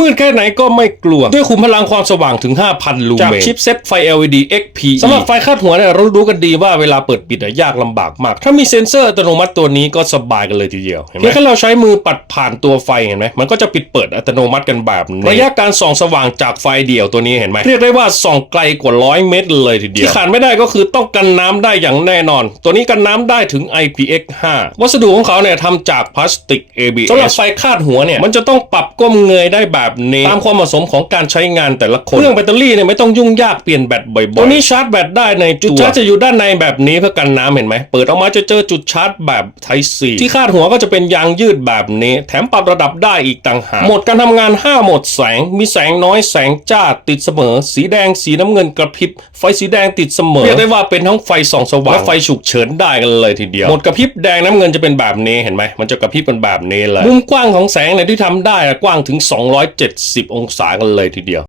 มืดแค่ไหนก็ไม่กลัว ด้วยขุมพลังความสว่างถึง 5,000 ลูเมนจากชิปเซ็ตไฟ LED XPE สำหรับไฟคาดหัวเนี่ยเรารู้กันดีว่าเวลาเปิดปิดอะยากลำบากมาก ถ้ามีเซ็นเซอร์อัตโนมัติตัวนี้ก็สบายกันเลยทีเดียวเห็นไหมแค่เราใช้มือปัดผ่านตัวไฟเห็นไหมมันก็จะปิดเปิดอัตโนมัติกันแบบนี้ระยะการส่องสว่างจากไฟเดี่ยวตัวนี้เห็นไหมเรียกได้ว่าส่องไกลกว่าร้อยเมตรเลยทีเดียวที่ขาดไม่ได้ก็คือต้องกันน้ำได้อย่างแน่นอน ตัวนี้กันน้ำได้ถึง IPX5 วัสดุของเขาเนี่ยทำจากพลาสติก ABS สำหรับไฟคาดหัวเนี่ยมันจะต้องปรับก้มเงยได้แบบนี้ ตามความเหมาะสมของการใช้งานแต่ละคนเครื่องแบตเตอรี่เนี่ยไม่ต้องยุ่งยากเปลี่ยนแบตบ่อยๆตัวนี้ชาร์จแบตได้ในจุดชาร์จจะอยู่ด้านในแบบนี้เพื่อกันน้ำเห็นไหม เปิดออกมาจะเจอจุดชาร์จแบบ Type C ที่คาดหัวก็จะเป็นยางยืดแบบนี้ แถมปรับระดับได้อีกต่างหากโหมดการทำงาน 5โหมดแสง มีแสงน้อยแสงจ้าติดเสมอ สีแดงสีน้ำเงินกระพริบ ไฟสีแดงติดเสมอเรียกได้ว่าเป็นทั้งไฟส่องสว่างและไฟฉุกเฉินได้กันเลยทีเดียวโหมดกระพริบแดงน้ำเงินจะเป็นแบบนี้เห็นไหมมันจะกระพริบเป็นแบบนี้เลยมุมกว้างของแสงเนี่ยที่ทำได้อะกว้างถึง270 องศากันเลยทีเดียว